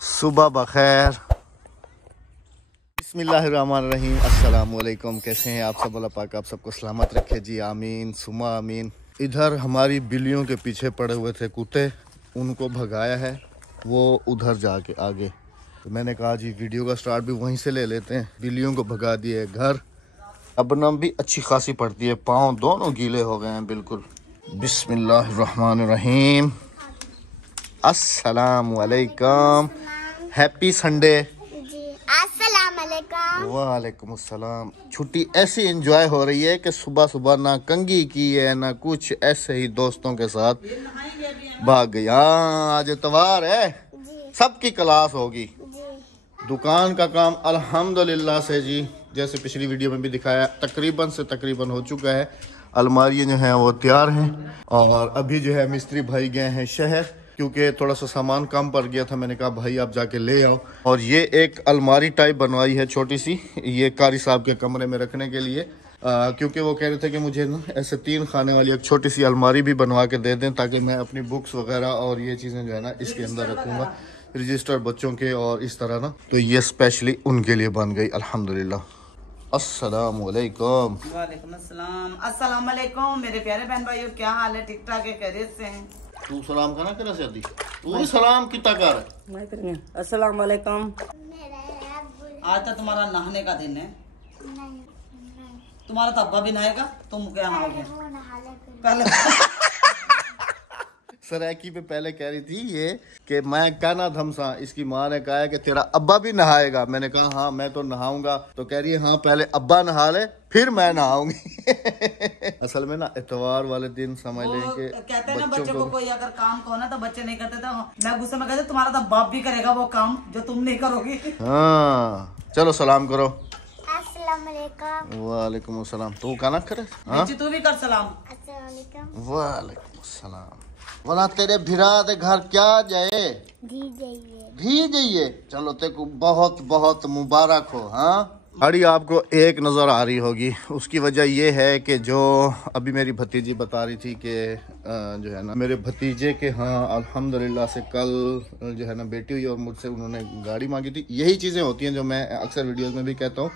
सुबह बखैर। बिस्मिल्लाहिर्रहमानिर्रहीम। अस्सलाम वालेकुम। कैसे हैं आप सब? अल्लाह पाक आप सबको सलामत रखे जी, आमीन सुमा आमीन। इधर हमारी बिल्लियों के पीछे पड़े हुए थे कुत्ते, उनको भगाया है वो उधर जाके आगे। तो मैंने कहा जी वीडियो का स्टार्ट भी वहीं से ले लेते हैं। बिल्लियों को भगा दिए घर। अब नम भी अच्छी खासी पड़ती है, पाँव दोनों गीले हो गए हैं बिल्कुल। बिस्मिल्लाहिर्रहमानिर्रहीम। अस्सलाम वालेकुम। Happy Sunday. वालेकुम अस्सलाम। छुट्टी ऐसी एंजॉय हो रही है कि सुबह सुबह ना कंघी की है ना कुछ, ऐसे ही दोस्तों के साथ भाग गई। हाँ आज इतवार है, सबकी क्लास होगी। दुकान का काम अल्हम्दुलिल्लाह से जी, जैसे पिछली वीडियो में भी दिखाया, तकरीबन हो चुका है। अलमारियाँ जो हैं वो तैयार हैं और अभी जो है मिस्त्री भाई गए हैं शहर, क्योंकि थोड़ा सा सामान कम पड़ गया था। मैंने कहा भाई आप जाके ले आओ। और ये एक अलमारी टाइप बनवाई है छोटी सी, ये कारी साहब के कमरे में रखने के लिए, क्योंकि वो कह रहे थे कि मुझे ना ऐसे 3 खाने वाली एक छोटी सी अलमारी भी बनवा के दे दें, ताकि मैं अपनी बुक्स वगैरह और ये चीज़ें जो है ना इसके अंदर रखूँगा, रजिस्टर बच्चों के और इस तरह ना। तो ये स्पेशली उनके लिए बन गई अल्हम्दुलिल्लाह। अस्सलाम वालेकुम। वालेकुम अस्सलाम। अस्सलाम वालेकुम मेरे प्यारे बहन भाइयों, क्या हाल है? ठीक ठाक है, खैरियत से हैं? तू सलाम करना तेरा शादी, तू भी सलाम कितना कर। अस्सलाम वालेकुम। आज तो तुम्हारा नहाने का दिन है। तुम्हारा तो अब्बा भी नहाएगा, तुम क्या नहाओगे? पहले सराकी पे पहले कह रही थी ये कि मैं कहना धमसा, इसकी माँ ने कहा है कि तेरा अब्बा भी नहाएगा। मैंने कहा हाँ मैं तो नहाऊंगा। तो कह रही है हाँ पहले अब्बा नहा ले फिर मैं नहाऊंगी। असल में ना इतवार वाले दिन समझ लें कि कहते हैं ना बच्चों को कोई अगर काम को ना तो बच्चे नहीं करते, तो मैं गुस्से में कहते तुम्हारा तो बाप भी करेगा वो काम जो तुम नहीं करोगी। हाँ चलो सलाम करो। अस्सलामुअलैकुम। वालेकुम अस्सलाम। तू कहना करे? हाँ तू भी कर सलाम। वालेकुम अस्सलाम। वरना तेरे भिरा दे घर क्या जाए भी जाइए। चलो तेको बहुत बहुत मुबारक हो। हाँ गाड़ी आपको एक नज़र आ रही होगी, उसकी वजह ये है कि जो अभी मेरी भतीजी बता रही थी कि जो है ना मेरे भतीजे के हाँ अल्हम्दुलिल्लाह से कल जो है ना बेटी हुई और मुझसे उन्होंने गाड़ी मांगी थी। यही चीज़ें होती हैं जो मैं अक्सर वीडियोस में भी कहता हूँ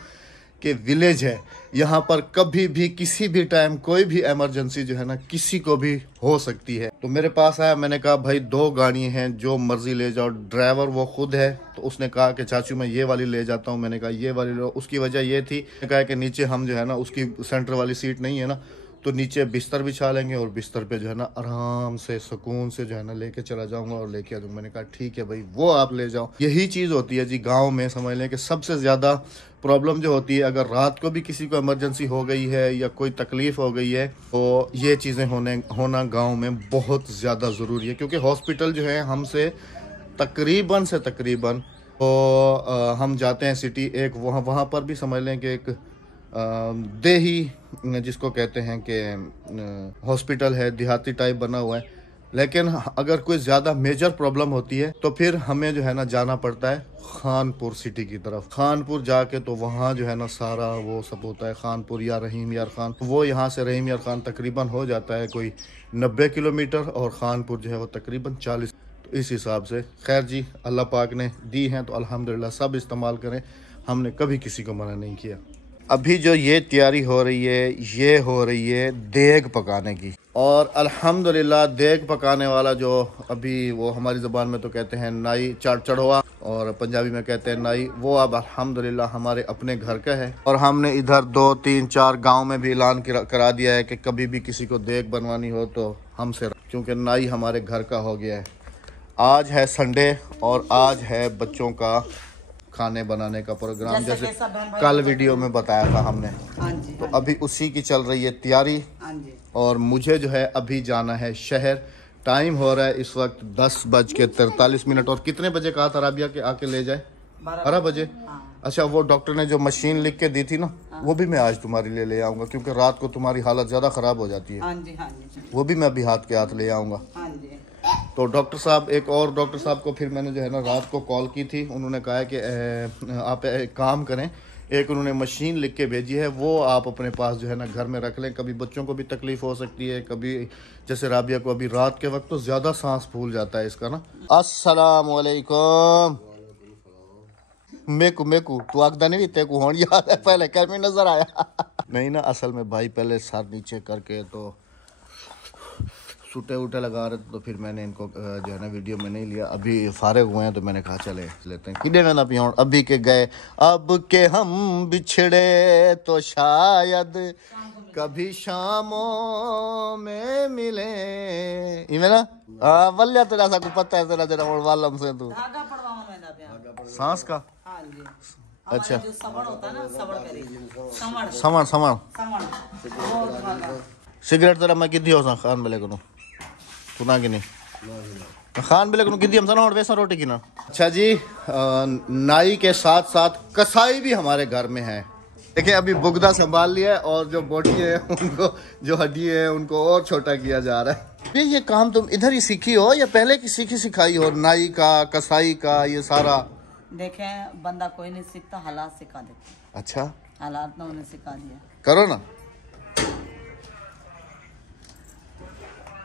कि विलेज है, यहाँ पर कभी भी किसी भी टाइम कोई भी इमरजेंसी जो है ना किसी को भी हो सकती है। तो मेरे पास आया, मैंने कहा भाई 2 गाड़ियाँ हैं, जो मर्जी ले जाओ। ड्राइवर वो खुद है, तो उसने कहा कि चाचू मैं ये वाली ले जाता हूँ। मैंने कहा ये वाली लो। उसकी वजह ये थी, कहा कि नीचे हम जो है ना उसकी सेंटर वाली सीट नहीं है ना, तो नीचे बिस्तर बिछा लेंगे और बिस्तर पे जो है ना आराम से सुकून से जो है ना लेके चला जाऊंगा और लेके आ जाऊंगा। मैंने कहा ठीक है भाई वो आप ले जाओ। यही चीज़ होती है जी गांव में, समझ लें कि सबसे ज़्यादा प्रॉब्लम जो होती है, अगर रात को भी किसी को इमरजेंसी हो गई है या कोई तकलीफ़ हो गई है, तो ये चीज़ें होना गाँव में बहुत ज़्यादा ज़रूरी है। क्योंकि हॉस्पिटल जो है हमसे तकरीबन तो हम जाते हैं सिटी एक, वहाँ पर भी समझ लें कि एक देही जिसको कहते हैं कि हॉस्पिटल है, देहाती टाइप बना हुआ है। लेकिन अगर कोई ज़्यादा मेजर प्रॉब्लम होती है तो फिर हमें जो है ना जाना पड़ता है खानपुर सिटी की तरफ। खानपुर जाके तो वहाँ जो है ना सारा वो सब होता है। खानपुर या रहीम यार खान, वो यहाँ से रहीम यार खान तकरीबन हो जाता है कोई 90 किलोमीटर और खानपुर जो है वो तकरीबन 40। तो इस हिसाब से खैर जी अल्लाह पाक ने दी हैं तो अल्हम्दुलिल्लाह सब इस्तेमाल करें, हमने कभी किसी को मना नहीं किया। अभी जो ये तैयारी हो रही है, ये हो रही है देग पकाने की। और अल्हम्दुलिल्लाह देग पकाने वाला जो अभी वो हमारी ज़बान में तो कहते हैं नाई चढ़वा और पंजाबी में कहते हैं नाई, वो अब अल्हम्दुलिल्लाह हमारे अपने घर का है। और हमने इधर 2 3 4 गांव में भी ऐलान करा दिया है कि कभी भी किसी को देग बनवानी हो तो हमसे, क्योंकि नाई हमारे घर का हो गया है। आज है संडे और आज है बच्चों का खाने बनाने का प्रोग्राम, जैसे कल वीडियो में बताया था हमने। तो अभी उसी की चल रही है तैयारी। और मुझे जो है अभी जाना है शहर। टाइम हो रहा है इस वक्त 10:43। और कितने बजे कहा था राबिया के आके ले जाए? 12 बजे। अच्छा वो डॉक्टर ने जो मशीन लिख के दी थी ना, वो भी मैं आज तुम्हारे लिए ले आऊँगा, क्योंकि रात को तुम्हारी हालत ज़्यादा ख़राब हो जाती है। वो भी मैं अभी हाथ के हाथ ले आऊँगा। तो डॉक्टर साहब, एक और डॉक्टर साहब को फिर मैंने जो है ना रात को कॉल की थी, उन्होंने कहा है कि आप एक काम करें, एक उन्होंने मशीन लिख के भेजी है, वो आप अपने पास जो है ना घर में रख लें। कभी बच्चों को भी तकलीफ़ हो सकती है, कभी जैसे राबिया को अभी रात के वक्त तो ज़्यादा सांस फूल जाता है इसका ना। अस्सलाम वालेकुम। मेकू तू आगदा नहीं ते को होन याद है पहले कर में नजर आया नहीं ना असल में भाई पहले सर नीचे करके तो सूटे उटे लगा रहे थे तो फिर मैंने इनको जो है ना वीडियो में नहीं लिया। अभी फारिग हुए हैं तो मैंने कहा चले लेते हैं किडे में ना पिया अभी के गए अब के हम बिछड़े तो शायद कभी शामों में मिले इमे ना वल्ल्या तेरा सा को पता है तेरा तेरा वालम से तू धागा पड़वाऊं मैंने अभी सांस का हां जी अच्छा जो समण होता है ना सबड़ करी समण वो धागा सिगरेट तेरा मैं किदी हो खान बेले को तू ना कि नहीं खान बेले को किदी हम सा वैसा रोटी की ना। अच्छा जी नाई के साथ साथ कसाई भी हमारे घर में है। देखिए अभी बुगदा संभाल लिया है और जो बोटी है उनको जो हड्डी है उनको और छोटा किया जा रहा है। ये काम तुम इधर ही सीखी हो या पहले की सीखी सिखाई हो नाई का कसाई का ये सारा? देखें बंदा कोई नहीं सीखता हालात सिखा देते। अच्छा हालात ने उन्हें सिखा दिया करो ना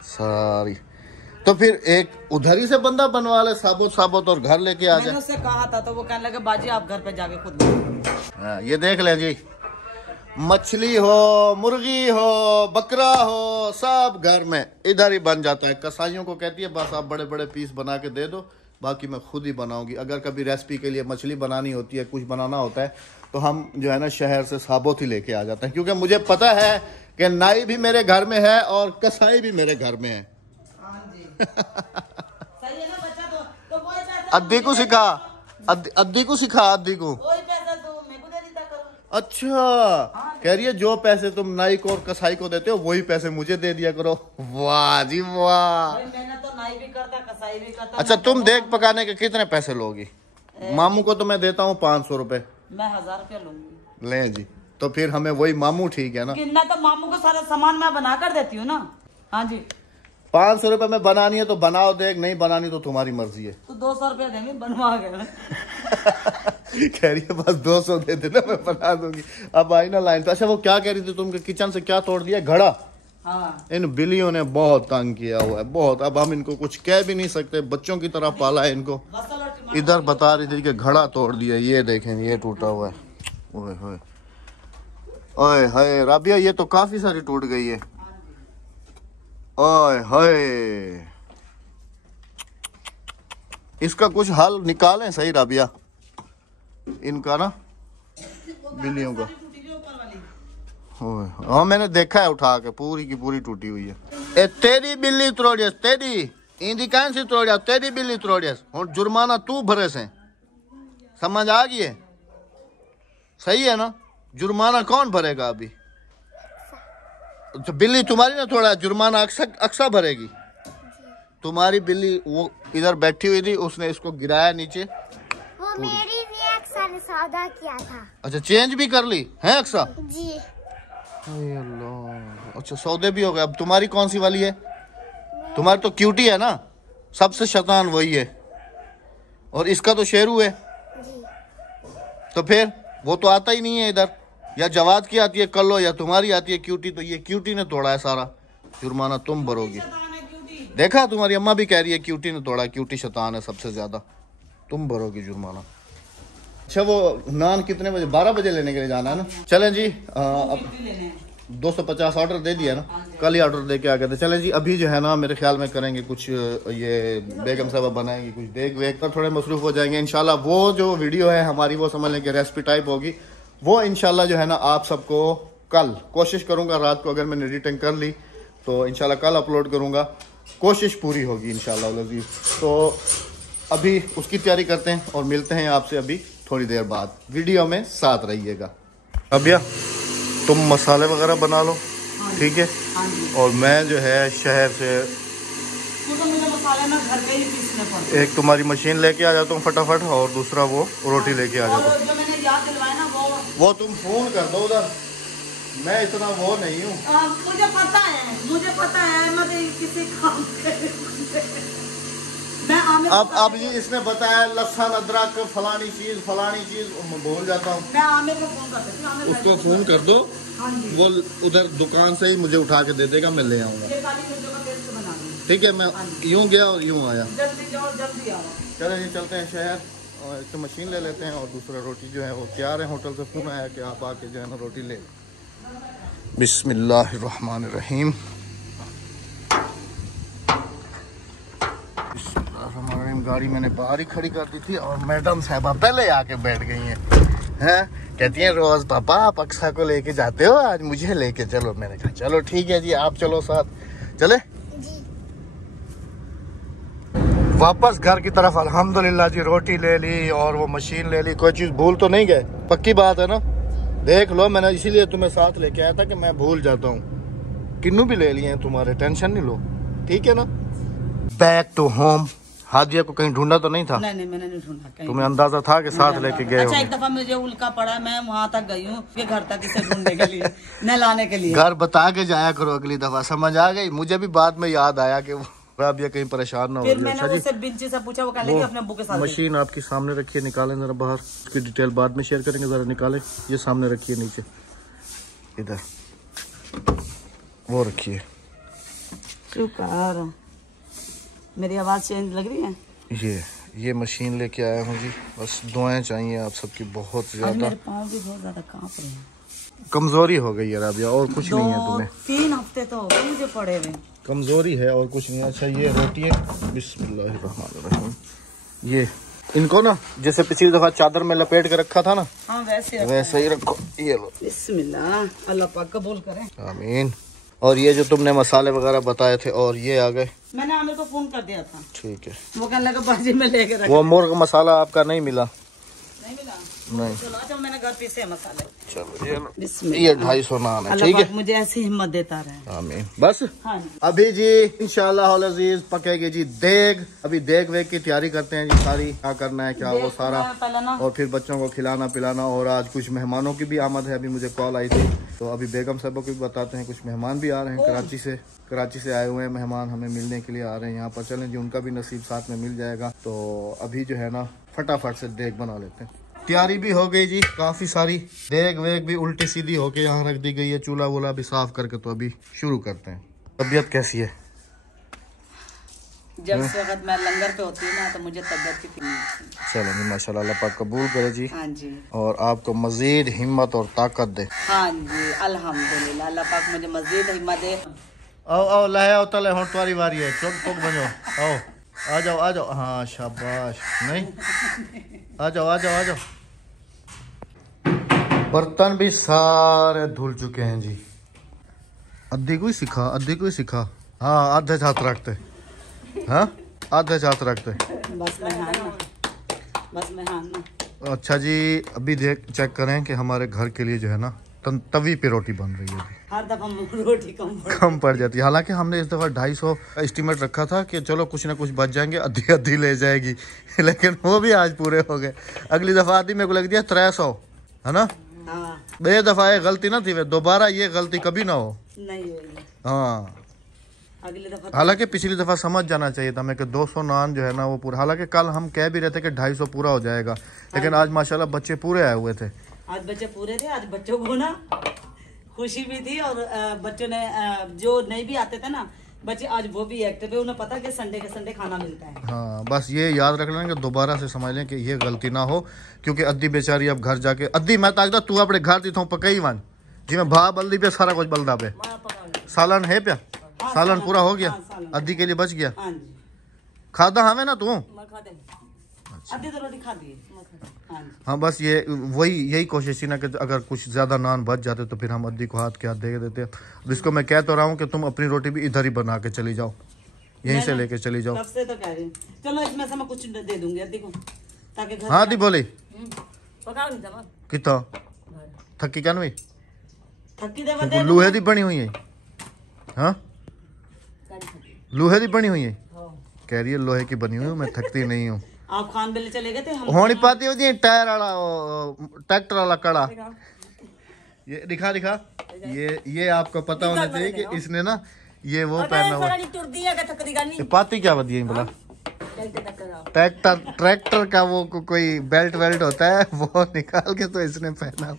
सारी तो फिर एक उधर ही से बंदा बनवा ले साबुत और घर लेके आ जाए। मैंने उससे कहा था तो वो कहने लगे बाजी आप घर पे जाके खुद बनाओ। हाँ, ये देख ले जी मछली हो मुर्गी हो बकरा हो सब घर में इधर ही बन जाता है। कसाईयों को कहती है बस आप बड़े बड़े पीस बना के दे दो बाकी मैं खुद ही बनाऊंगी। अगर कभी रेसिपी के लिए मछली बनानी होती है कुछ बनाना होता है तो हम जो है ना शहर से साबुत ही लेके आ जाते हैं क्योंकि मुझे पता है कि नाई भी मेरे घर में है और कसाई भी मेरे घर में है। सही है ना बच्चा तो वो पैसा अद्दी को सिखा अद्दी को सिखा अद्दी को वही पैसा तो मेरे को दे देता करो। अच्छा कह रही है जो पैसे तुम नाई को और कसाई को देते हो वही पैसे मुझे दे दिया करो। वाह जी वाह मैंने तो नाई भी करता कसाई भी करता। अच्छा तुम देख पकाने के कितने पैसे लोगी? मामू को तो मैं देता हूँ 500 रुपए। मैं 1000 रुपया लूंगी। ले जी तो फिर हमें वही मामू ठीक है ना। कितना तो मामू को सारा सामान मैं बना कर देती हूँ ना। हाँ जी 500 रुपए में बनानी है तो बनाओ देख नहीं बनानी तो तुम्हारी मर्जी है। तो 200 रुपया देंगे बनवा के। कह रही है बस 200 दे देना मैं बना दूंगी। अब आई ना लाइन तो। अच्छा वो क्या कह रही थी तुमके किचन से क्या तोड़ दिया? घड़ा। हाँ। इन बिल्लियों ने बहुत तंग किया हुआ है बहुत। अब हम इनको कुछ कह भी नहीं सकते बच्चों की तरह पाला है इनको। इधर बता रही थी कि घड़ा तोड़ दिया ये देखें ये टूटा हुआ है। ओए होए ओए हाय राबिया ये तो काफी सारी टूट गई है। ओए हाय इसका कुछ हल निकालें सही राबिया इनका ना बिल्लियों का। हाँ मैंने देखा है उठा के पूरी की पूरी टूटी हुई है। ए तेरी बिल्ली त्रोड़ियस तेरी इंदी कौन सी त्रोड़िया तेरी बिल्ली त्रोड़ियस और जुर्माना तू भरे से समझ आ गई है? सही है ना? जुर्माना कौन भरेगा अभी? तो बिल्ली तुम्हारी ना थोड़ा जुर्माना अक्सर भरेगी। तुम्हारी बिल्ली वो इधर बैठी हुई थी उसने इसको गिराया नीचे। वो मेरी भी अक्सर ने सौदा किया था। अच्छा चेंज भी कर ली है अक्सर जी। अल्लाह अच्छा सौदे भी हो गए। अब तुम्हारी कौन सी वाली है? तुम्हारी तो क्यूटी है ना सबसे शैतान वही है और इसका तो शेरू है जी। तो फिर वो तो आता ही नहीं है इधर। या जवाद की आती है कल्लो या तुम्हारी आती है क्यूटी। तो ये क्यूटी ने तोड़ा है सारा जुर्माना तुम भरोगी। देखा तुम्हारी अम्मा भी कह रही है क्यूटी ने तोड़ा क्यूटी शैतान है सबसे ज्यादा तुम भरोगी जुर्माना। अच्छा वो नान कितने बजे 12 बजे लेने के लिए जाना है ना? चलें जी अब 250 ऑर्डर दे दिया ना कल ही ऑर्डर दे के आ गए थे। चलें जी अभी जो है ना मेरे ख्याल में करेंगे कुछ ये बेगम साहब बनाएंगी कुछ देख वेख कर थोड़े मसरूफ हो जाएंगे इंशाल्लाह। वो जो वीडियो है हमारी वो समझ लें कि रेसिपी टाइप होगी वो इंशाल्लाह जो है ना आप सबको कल कोशिश करूंगा रात को अगर मैंने एडिटिंग कर ली तो इंशाल्लाह कल अपलोड करूंगा। कोशिश पूरी होगी इंशाल्लाह लजीज। तो अभी उसकी तैयारी करते हैं और मिलते हैं आपसे अभी थोड़ी देर बाद। वीडियो में साथ रहिएगा। अबिया तुम मसाले वगैरह बना लो ठीक है और मैं जो है शहर से मुझे मसाले में घर पे ही पीसने पड़ते। एक तुम्हारी मशीन लेके आ जाता हूँ फटाफट और दूसरा वो रोटी लेके आ जाता हूँ। जो मैंने याद दिलवाया ना वो तुम फोन कर दो उधर मैं इतना वो नहीं हूँ। मुझे पता है मैं किसी काम मैं अब ये इसने बताया लहसुन अदरक फलानी चीज भूल जाता हूँ। मैं आमिर को फोन कर देती हूँ। उसको फोन कर दो वो उधर दुकान से ही मुझे उठा के दे देगा मैं ले आऊंगा ठीक है। मैं यूं गया और यूं आया। जल्दी जाओ जल्दी आओ। चलो जी चलते हैं शहर और एक तो मशीन ले लेते हैं और दूसरा रोटी जो है वो तैयार है। होटल से फ़ोन आया कि आप आके जो है ना रोटी ले। बिस्मिल्लाहिर्रहमानिर्रहीम। गाड़ी मैंने बाहर ही खड़ी कर दी थी और मैडम साहबा पहले आके बैठ गई हैं। कहती हैं रोज पापा आप अक्सा को लेके जाते हो, आज मुझे लेके चलो। मैंने कहा चलो ठीक है जी, आप चलो साथ। चले वापस घर की तरफ। अल्हम्दुलिल्लाह जी, रोटी ले ली और वो मशीन ले ली। कोई चीज भूल तो नहीं गए? पक्की बात है ना? देख लो, मैंने इसीलिए तुम्हें साथ लेके आया था कि मैं भूल जाता हूँ। किन्नू भी ले लिए हैं तुम्हारे, टेंशन नहीं लो, ठीक है ना। Back to home. हादिया को कहीं ढूंढा तो नहीं था? नहीं मैंने नहीं ढूंढा कहीं। तुम्हें अंदाजा था कि साथ लेके गए? अच्छा, एक दफा मुझे उल्का पड़ा, मैं वहाँ तक गई हूँ घर तक इसे ढूंढने के लिए, न लाने के लिए। घर बता के जाया करो अगली दफा, समझ आ गई? मुझे भी बाद में याद आया कि राबिया कहीं परेशान ना हो। फिर मैंने उससे बिंची से पूछा, वो कह लेगी अपने अब्बू के साथ। मशीन आपकी सामने रखिए, निकालें जरा बाहर। उसकी डिटेल बाद में शेयर करेंगे, जरा निकालें। ये सामने रखिए, नीचे इधर वो रखिए। शुक्र, मेरी आवाज चेंज लग रही है। ये मशीन लेके आया हूँ जी। बस दुआएं चाहिए आप सबकी बहुत ज्यादा। मेरे पाँव भी बहुत ज्यादा कांप रहे हैं। कमजोरी हो गई है राबिया, और कुछ नहीं है तुम्हें। 3 हफ्ते तो हो गए मुझे पड़े हुए। कमजोरी है और कुछ नहीं। अच्छा ये रोटी है, बिस्मिल्लाहिर्रहमानिर्रहीम। ये इनको ना जैसे पिछली दफा चादर में लपेट के रखा था ना, हाँ वैसे ही रखो। ये लो, बिस्मिल्लाह, अल्लाह पाक कबूल करे, आमीन। और ये जो तुमने मसाले वगैरह बताए थे, और ये आ गए। मैंने आमिर को फोन कर दिया था, ठीक है। वो कहने लगा बाजी में लेके रख। वो मुर्ग मसाला आपका नहीं मिला? नहीं मिला? नहीं। चलो अच्छा, मैंने घर पीसे मसाले। चलो बिस्मिल्लाह। ये 250 नान है, ठीक है। मुझे ऐसी हिम्मत देता रहे, आमीन। बस हाँ जी। अभी जी इंशाल्लाह अजीज पकेगी जी देग। अभी देग वेग की तैयारी करते हैं जी सारी, क्या करना है क्या वो सारा, और फिर बच्चों को खिलाना पिलाना। और आज कुछ मेहमानों की भी आमद है, अभी मुझे कॉल आई थी, तो अभी बेगम साहबों को भी बताते हैं। कुछ मेहमान भी आ रहे हैं कराची से आए हुए हैं मेहमान, हमें मिलने के लिए आ रहे हैं यहाँ पर। चलें जी, उनका भी नसीब साथ में मिल जाएगा। तो अभी जो है ना फटाफट से देग बना लेते हैं। तैयारी भी हो गई जी काफी सारी। देग वेग भी उल्टी सीधी होके यहाँ रख दी गई है, चूल्हा वूल्हा भी साफ करके। तो अभी शुरू करते हैं। तबीयत कैसी है? जब से वक्त मैं लंगर पे होती हूँ ना, तो मुझे तबीयत की फिक्र नहीं होती। चलो जी, माशाल्लाह, अल्लाह पाक कबूल करे जी। हाँ जी। और आपको मजीद हिम्मत और ताकत दे। हाँ जी, अल्हम्दुलिल्लाह, अल्लाह पाक मुझे मजीद हिम्मत दे। आओ लाया आओ, तले हों तुम्हारी बारी है। चौक टोक बनो, आओ आ जाओ। हाँ शाबाश, नहीं आ जाओ। बर्तन भी सारे धुल चुके हैं जी। अद्धी को ही सिखा। हाँ आधे हाथ रखते, हाँ आधे हाथ रखते। बस मैं ना। अच्छा जी, अभी चेक करें कि हमारे घर के लिए जो है ना तवी पे रोटी बन रही है। हर दफा रोटी कम पड़ जाती है। हालांकि हमने इस दफा 250 एस्टिमेट रखा था कि चलो कुछ ना कुछ बच जाएंगे, आधी ले जाएगी, लेकिन वो भी आज पूरे हो गए। अगली दफा आधी मेरे को लग दिया 300, है ना। हाँ। बे दफा ये गलती ना थी, वे दोबारा ये गलती कभी ना हो। नहीं होगी। हाँ, अगली दफा। हालांकि पिछली दफा समझ जाना चाहिए था हमें कि 200 नान जो है ना वो पूरा। हालांकि कल हम कह भी रहे थे कि 250 पूरा हो जाएगा, लेकिन आज माशाल्लाह बच्चे पूरे आए हुए थे। आज बच्चे पूरे थे। आज बच्चों को ना खुशी भी थी, और बच्चों ने जो नहीं भी आते थे ना बच्चे, आज वो भी एक्टिव है। उन्हें पता कि संडे के संडे खाना मिलता है। हाँ, बस ये याद रख लेना कि दोबारा से समझ लें कि ये गलती ना हो, क्योंकि अद्दी बेचारी अब घर जाके अद्दी मैं ताकता तू अपने घर दी थो पकई वन जी मैं भा बल्दी पे सारा कुछ बलदा पे। सालन है प्या? सालन पूरा हो गया, अद्दी के लिए बच गया। खादा हमें ना तू? अद्दी तो रोटी खा दी। हाँ, बस ये यही कोशिश थी ना कि अगर कुछ ज्यादा नान बच जाते तो फिर हम अद्दी को हाथ के हाथ दे देते। जिसको मैं कह तो रहा हूँ कि तुम अपनी रोटी भी इधर ही बना के चली जाओ, यहीं से लेके चली जाओ। तब से तो कह रही हूँ, चलो इसमें से मैं कुछ दे दूंगी अद्दी को, ताकि घर। हाँ दी बोली पकाओ कितना थकी क्या नहीं? थकी दे लोहे दी बनी हुई है। हाँ, लोहे दी बनी हुई है। कह रही है लोहे की बनी हुई हूँ, मैं थकती नहीं हूँ। आप खान बेले चले गए थे, हम होनी पाती होती टायर वाला ट्रैक्टर वाला कड़ा। ये दिखा ये आपको पता होना चाहिए कि इसने ना ये वो पहना हुआ। पाती क्या बदी बोला? ट्रैक्टर का वो कोई बेल्ट वेल्ट होता है, वो निकाल के तो इसने पहना।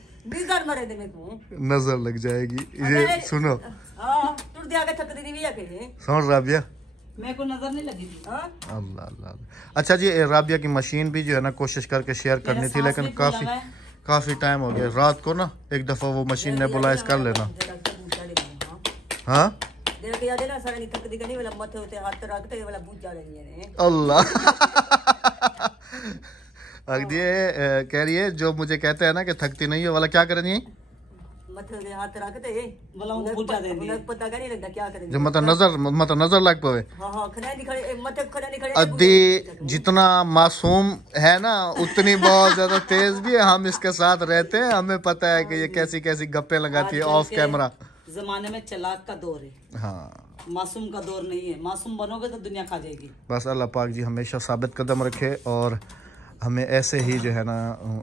नजर लग जाएगी। ये सुनो, सुन राबिया, मेरे को नजर नहीं लगी थी। अल्लाह अल्लाह। अच्छा जी, राबिया की मशीन भी जो है ना कोशिश करके शेयर करनी थी, लेकिन काफी टाइम हो गया। रात को ना एक दफा वो मशीन ने बोला इस कर लेना। हाँ अल्लाह कह रही है जो मुझे कहते हैं ना कि थकती नहीं है वाला, क्या करेंगे हाथ रखते पता नहीं लगता क्या करेंगे, जो मतलब नजर लग पावे। अद्दी जितना मासूम है ना उतनी बहुत ज्यादा तेज भी है। हम इसके साथ रहते हैं, हमें पता है कि ये कैसी कैसी गप्पे लगाती है ऑफ कैमरा। जमाने में चलाक का दौर है, हाँ मासूम का दौर नहीं है। मासूम बनोगे तो दुनिया खा जाएगी। बस अल्लाह पाक जी हमेशा साबित कदम रखे और हमें ऐसे ही जो है ना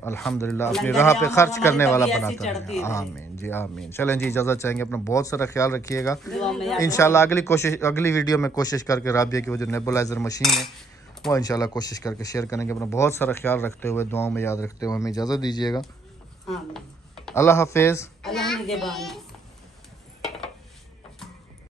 अल्हम्दुलिल्लाह अपनी राह पे खर्च करने वाला बनाता है। आमीन जी आमीन। चलें जी, इजाज़त चाहेंगे, अपना बहुत सारा ख्याल रखिएगा। इंशाल्लाह अगली वीडियो में कोशिश करके राबिया की वो जो नेबुलाइजर मशीन है वो इंशाल्लाह कोशिश करके शेयर करेंगे। अपना बहुत सारा ख्याल रखते हुए, दुआओं में याद रखते हुए हमें इजाज़त दीजिएगा। अल्लाह हाफिज़।